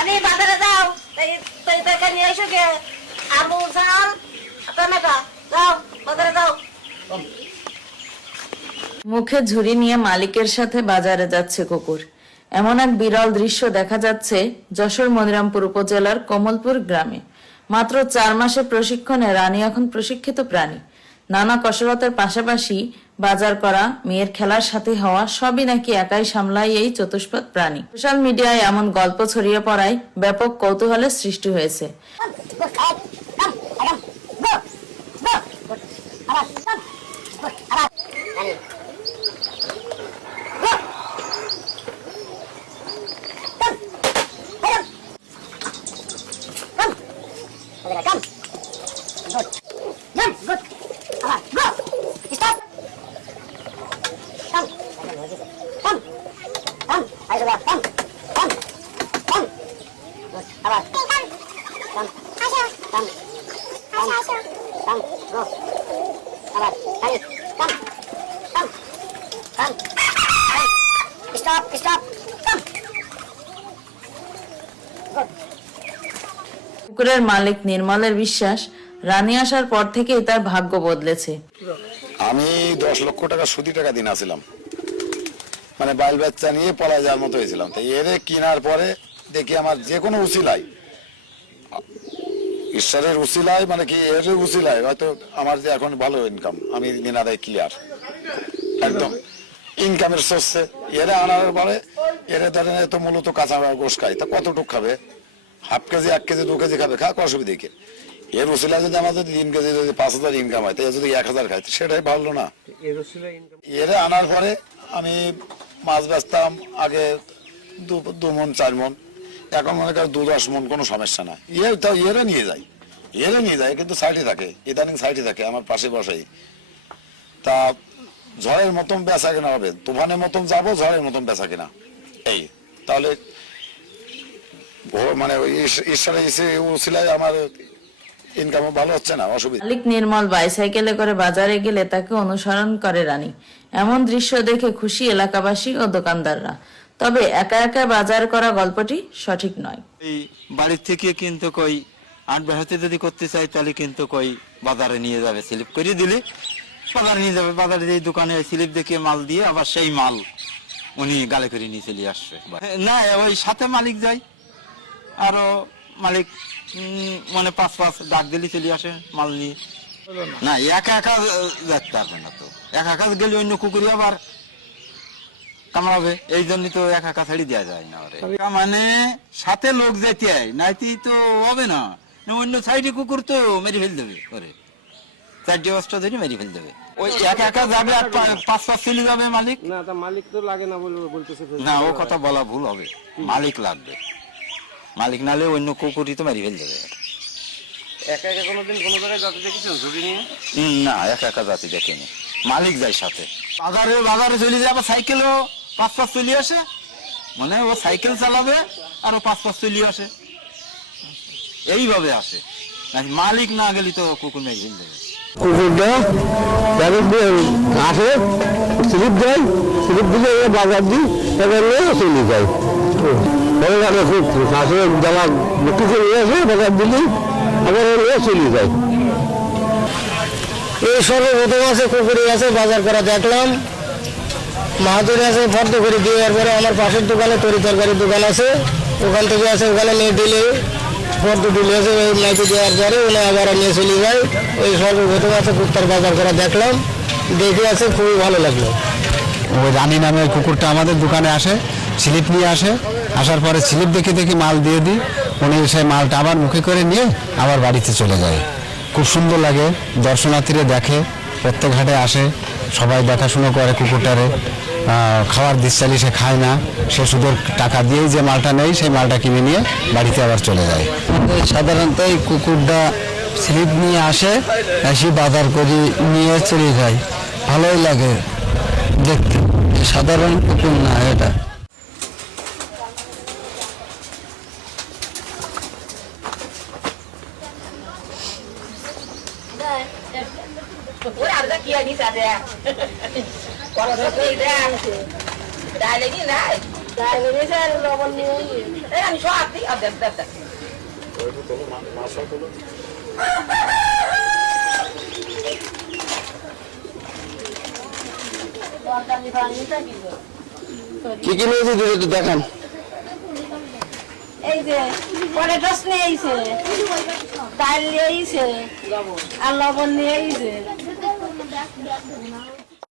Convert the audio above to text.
আমি বাজারে যাও, তাই তরকারি নিয়ে এসো গে, আলু চাল টমেটো, যাও বাজারে যাও। মুখে ঝুড়ি নিয়ে মালিকের সাথে বাজারে যাচ্ছে কুকুর। এমন এক বিরল দৃশ্য দেখা যাচ্ছে যশোর মনিরামপুর উপজেলার কমলপুর গ্রামে। মাত্র 4 মাসের প্রশিক্ষণে রানী এখন প্রশিক্ষিত প্রাণী। নানা কসরতের পাশাপাশি বাজার করা, মেয়ের খেলার সাথে হওয়া সবই নাকি একাই সামলায় এই চতুষ্পদ প্রাণী। সোশ্যাল মিডিয়ায় এমন গল্প ছড়িয়ে পড়ায় ব্যাপক কৌতূহলের সৃষ্টি হয়েছে। কুকুরের মালিক নির্মলের বিশ্বাস, রানী আসার পর থেকেই তার ভাগ্য বদলেছে। আমি 10 লক্ষ টাকা সুদি টাকা দিন আসছিলাম, মানে বাইল বাচ্চা নিয়ে পলায় যাওয়ার মতো হয়েছিলাম। তাই এরে কেনার পরে দেখি আমার যে কোনো উচিলায়, ঈশ্বরের উচিলায়, মানে কি এর উচিলায় হয়তো আমার যে এখন ভালো ইনকাম, আমি দিন আদায় ক্লিয়ার একদম ইনকামের সোর্সে। এরে আনার পরে এরে ধরেন তো মূলত কাঁচা গোশ খাই, তা কতটুক খাবে? হাফ কেজি 1 কেজি 2 কেজি খাবে, খাক অসুবিধা কি? এর উচিলায় যদি আমার যদি 3 কেজি যদি 5000 ইনকাম হয়, তাই যদি 1000 খাই সেটাই ভালো না? এরে আনার পরে আমি মাছ বেচতাম আগে 2 মণ 4 মণ, এখন মনে করেন 2-10 মণ, কোনো সমস্যা না। এরা নিয়ে যায় কিন্তু সাইডে থাকে, ইদানিং সাইডে থাকে আমার পাশে বসাই। তা ঝড়ের মতন বেচা কেনা হবে, তুফানের মতন যাবো, ঝড়ের মতন বেচা কেনা এই। তাহলে মানে ঈশ্বরের উছিলায় আমার ইনকামও ভালো হচ্ছে না, অসুবিধা। মালিক নির্মল বাইসাইকেলে করে বাজারে গেলে তাকে অনুসরণ করে রানী। এমন দৃশ্য দেখে খুশি এলাকাবাসী ও দোকানদাররা। তবে একা একা বাজার করা গল্পটি সঠিক নয়। এই বাড়ির থেকে কিন্তু কই 8 বেহাতে যদি করতে চাই তাহলে কিন্তু কই বাজারে নিয়ে যাবে, স্লিপ করে দিলে বাজারে নিয়ে যাবে। বাজারে যে দোকানে স্লিপ দেখিয়ে মাল দিয়ে আবার সেই মাল উনি গালে করে নিয়ে চলে আসবে। না, ওই সাথে মালিক যায়, আরো মালিক মানে 5-5 ডাক দিলে চলে আসে মাল নিয়ে। না, একা একা যেতে পারবে না তো, একা একা গেলে অন্য কুকুরি আবার কামড়াবে, এই জন্যই তো একা একা ছাড়ি দেওয়া যায় না। মানে সাথে লোক যেতে হয়, নাইতি তো হবে না, অন্য সাইডে কুকুর তো মেরে ফেল দেবে, ওরে 4-5টা ধরে মেরে ফেল দেবে। ওই একা একা যাবে আর 5-5 চলে যাবে মালিক। না, তা মালিক তো লাগে না বলতেছে না, ও কথা বলা ভুল হবে, মালিক লাগবে। মালিক নালে অন্য কুকুরই তো মেরে ফেল দেবে। একা একা কোনোদিন কোনো জায়গায় যাতে দেখেছেন ঝুড়ি নিয়ে? না, একা একা যাতে দেখেনি, মালিক যায় সাথে। বাজারে চলে যাবে, সাইকেলও 5-5 চলে আসে, মানে ও সাইকেল চালাবে আর ও 5-5 চলে আসে, এইভাবে আসে। মালিক না গেলে তো কুকুর মেরে ফেল দেবে। কুকুরটা আসে, স্লিপ দেয়, স্লিপ দিলে বাজার দিই, এবার নিয়ে চলে যায়। খুব আসে যারা বিক্রি করে নিয়ে আসে, বাজার দিলি আবার নিয়ে চলে যায়। এই সর্বপ্রথম আছে কুকুরি আছে বাজার করা দেখলাম, মাহাতুরি আছে ফর্দ করে দিয়ে, এরপরে আমার পাশের দোকানে তরি তরকারির দোকান আছে, ওখান থেকে আছে ওখানে নিয়ে দিলে ফর্দ দিলে আছে, ওই নাইতে দেওয়ার পরে ওনার আবার নিয়ে চলে যায়। ওই সর্বপ্রথম আছে কুত্তার বাজার করা দেখলাম, দেখে আছে খুবই ভালো লাগলো। ওই রানী নামে ওই কুকুরটা আমাদের দোকানে আসে, স্লিপ নিয়ে আসে, আসার পরে স্লিপ দেখে দেখে মাল দিয়ে দিই, উনি সেই মালটা আবার মুখে করে নিয়ে আবার বাড়িতে চলে যায়। খুব সুন্দর লাগে, দর্শনার্থীরা দেখে, প্রত্যেক ঘাটে আসে, সবাই দেখাশুনো করে কুকুরটারে। খাওয়ার দিস চাইলে সে খায় না, সে শুধু টাকা দিয়েই যে মালটা নেই সেই মালটা কিনে নিয়ে বাড়িতে আবার চলে যায়। সাধারণত এই কুকুরটা স্লিপ নিয়ে আসে, এসে বাজার করে নিয়ে চলে যায়, ভালোই লাগে দেখতে, সাধারণ কুকুর না এটা। কি ডাল এনেছে আর লবণ নিয়ে এই আমি সব দিই আর দেখ দেখ দেখ কি কি নিয়েছে দিদি একটু দেখান। এই যে পটেটোস নিয়ে আইছে, ডাল নিয়ে আইছে আর লবণ নিয়ে আইছে।